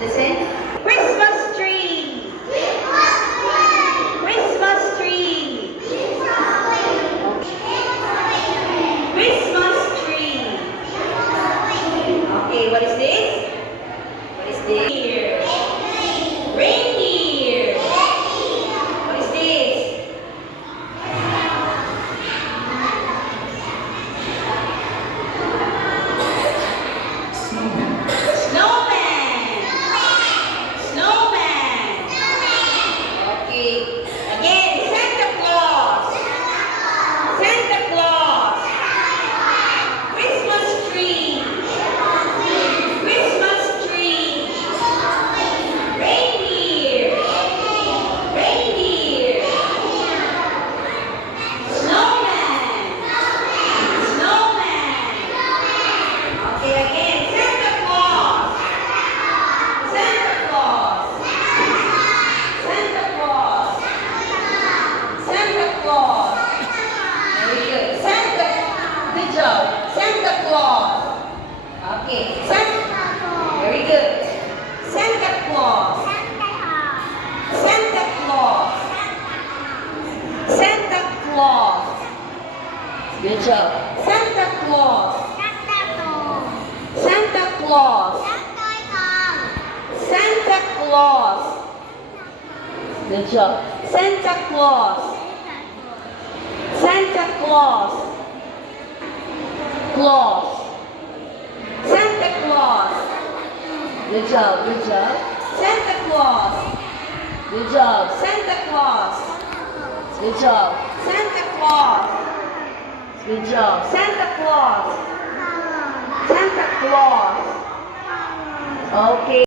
Listen. Christmas tree. Christmas tree. Christmas tree. Okay, what is this? What is this? Here. Reindeer. What is this? Snowman. Snowman. Okay. Again, Santa Claus. Santa Claus. Christmas tree. Christmas tree. Reindeer. Reindeer. Snowman. Snowman. Okay, again, Santa Claus. Santa Claus. Santa Claus. Santa Claus. Very good. Good job. Santa Claus. Okay. Very good. Santa Claus. Santa Claus. Santa Claus. Good job. Santa Claus. Santa Claus. Santa Claus. Good job. Santa Claus. Santa Claus. Claus. Santa Claus. Good job. Good job. Santa Claus. Good job. Santa Claus. Good job. Santa Claus. Good job. Santa Claus. Santa Claus. Okay.